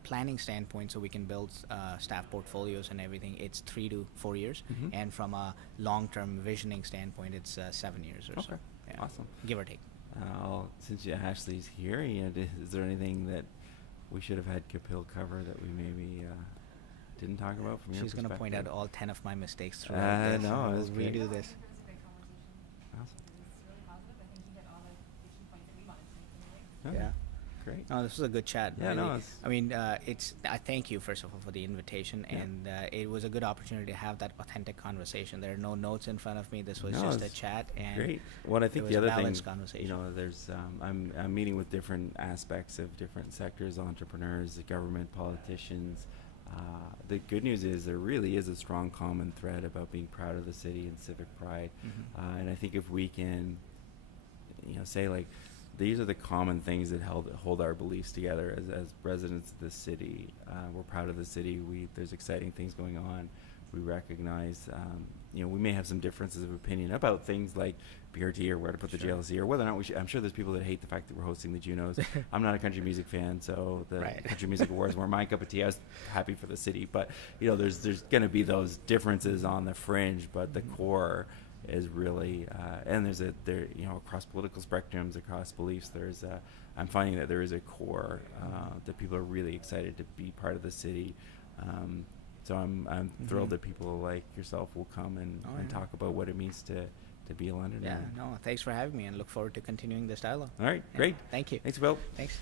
planning standpoint, so we can build staff portfolios and everything, it's 3 to 4 years, and from a long-term visioning standpoint, it's 7 years or so. Yeah. Awesome. Give or take. Since Ashley's here, is there anything that we should have had Kapil cover that we maybe didn't talk about from your perspective? She's going to point out all 10 of my mistakes throughout this. No, we'll redo this. Awesome. Yeah. Great. No, this was a good chat. Yeah, really. I mean, I thank you first of all for the invitation, and it was a good opportunity to have that authentic conversation. There are no notes in front of me. This was just a chat, and great. Well, I think the other thing, conversation. There's I'm meeting with different aspects of different sectors, entrepreneurs, the government, politicians. The good news is there really is a strong common thread about being proud of the city and civic pride, and I think if we can, say like, these are the common things that hold our beliefs together as residents of the city. We're proud of the city. There's exciting things going on. we recognize, we may have some differences of opinion about things like BRT or where to put the JLC or whether or not we should. I'm sure there's people that hate the fact that we're hosting the Junos. I'm not a country music fan, so the Right. Country Music Awards were my cup of tea. I was happy for the city, but there's going to be those differences on the fringe, but the core is really, and across political spectrums, across beliefs, I'm finding that there is a core that people are really excited to be part of the city. So I'm thrilled that people like yourself will come and talk about what it means to be a Londoner. Yeah, no, thanks for having me, and look forward to continuing this dialogue. All right, Yeah, great. Thank you. Thanks, Bill. Thanks.